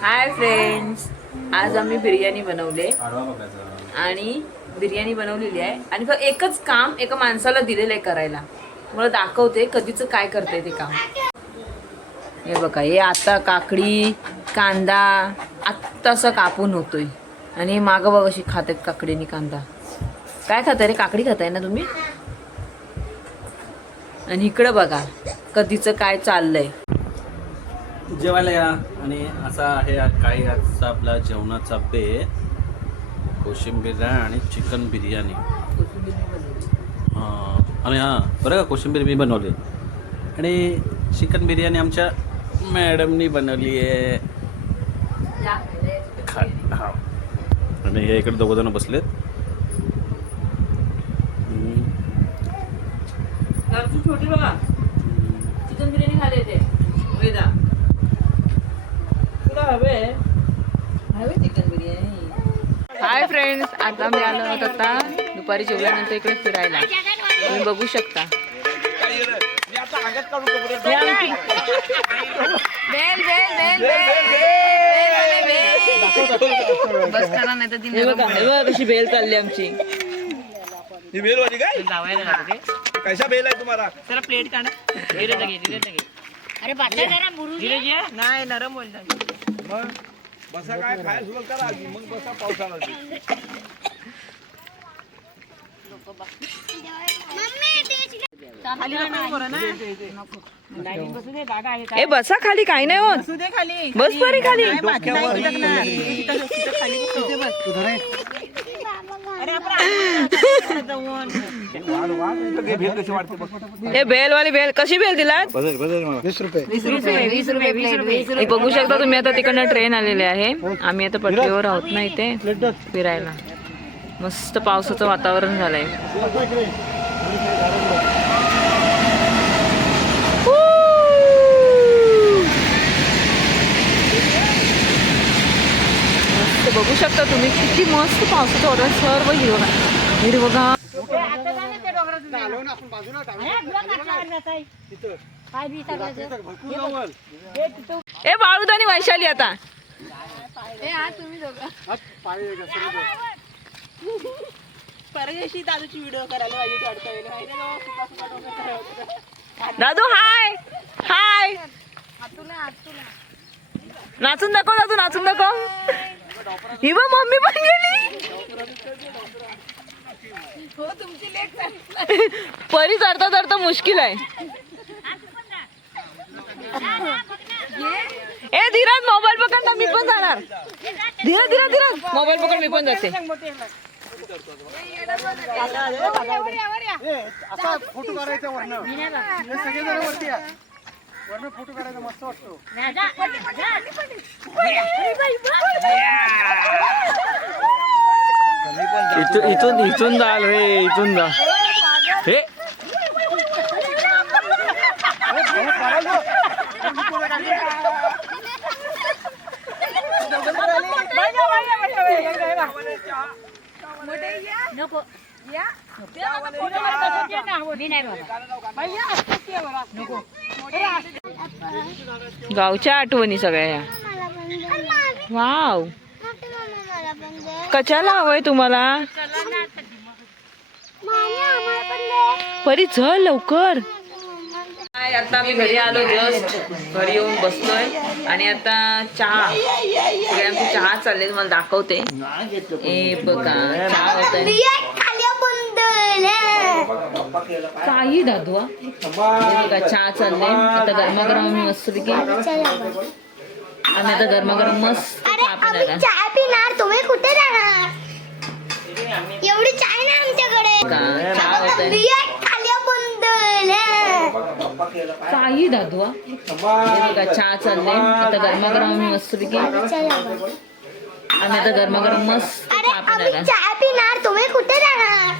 Hi friends, आज आम्ही बिर्याणी बनवले आणि बिर्याणी बनवलेली आहे आणि फक्त एकच काम एका माणसाला दिलेलं आहे करायला. मला दाखवते कधीच काय करते ते काम. हे बघा, हे आता काकडी कांदा आत्तासा कापून होतोय आणि मागं बघ अशी खातात काकडीनी कांदा. काय खाताय रे? काकडी खाताय ना तुम्ही? आणि इकडं बघा कधीच काय चाललंय. जेवायला या. आणि असा आहे काही आजचा आपला जेवणाचा बेत. कोशिंबीर आणि चिकन बिर्याणी. आणि बरं का, कोशिंबीर मी बनवली आणि चिकन बिर्याणी आमच्या मॅडमनी बनवली आहे. आणि हे इकडे दोघं जण बसलेत. छोटी बघा चिकन बिर्याणी खाले ते वेदा तुला हवे चिकन बिर्याणी. हाय फ्रेंड्स, आता मी आलो आहोत आता दुपारी जेवल्यानंतर इकडे फिरायला. तुम्ही बघू शकता बस करा नाही तर कशी बेल चालली आमची. ही बेल वाली काय कैसा बेल आहे तुम्हाला? जरा प्लेट काढा. अरे बाटा जरा मुरुजी नाही नरम बोलतात. मग बसा काय खायला सुरू करा आधी, मग बसा पावसाळा. ए बसा खाली, काही नाही होत. बस बरी खाली. हे बेल वाली बेल कशी बेल दिला? 20 रुपये. बघू शकता तुम्ही. आता तिकडनं ट्रेन आलेले आहे. आम्ही आता पटरीवर आहोत ना इथे फिरायला. मस्त पावसाचं वातावरण झालंय. मस्त बघू शकता तुम्ही किती मस्त पावसाचं वातावरण. सर्व हिरवगार. ए बाळूद आणि वैशाली आता परदेशी दादूची व्हिडिओ करायला दादू हाय हाय. नाचून दाखव दादू, नाचून दाखव. ही बघ मम्मी पण गेली. हो तुमची लेक परी चढता चढता मुश्किल आहे. ए धीरज मोबाईल पकड ना, मी पण जाणार. धीरज धीरज धीरज मोबाईल पकड, मी पण जाते. असा फोटो काढायचा वरनं. सगळेजण वरती या. वरनं फोटो काढायचा मस्त वाटतो. इथून इथून जाल रे, इथून जा. हे गावच्या आठवणी सगळ्या या. वाव, कशाला हवंय तुम्हाला? परी चल लवकर. आता मी घरी आलो, जस्ट घरी येऊन बसलोय आणि आता चहा. सगळे आमची चहा चालले, तुम्हाला दाखवते. ए बघा चहा होतंय. काही दादवा बघा चहा चालले. आता गरमागरम आम्ही मस्तपैकी आता गरमागरम मस्त चहा पिणार. तुम्ही कुठे जाणार? एवढी चाय ना आमच्याकडे. चहा होतंय. काही दादवा बघा चहा चालले. आता गरमागरम आम्ही मस्तपैकी आता गरमागरम मस्त चहा पिणार. तुम्ही कुठे जाणार?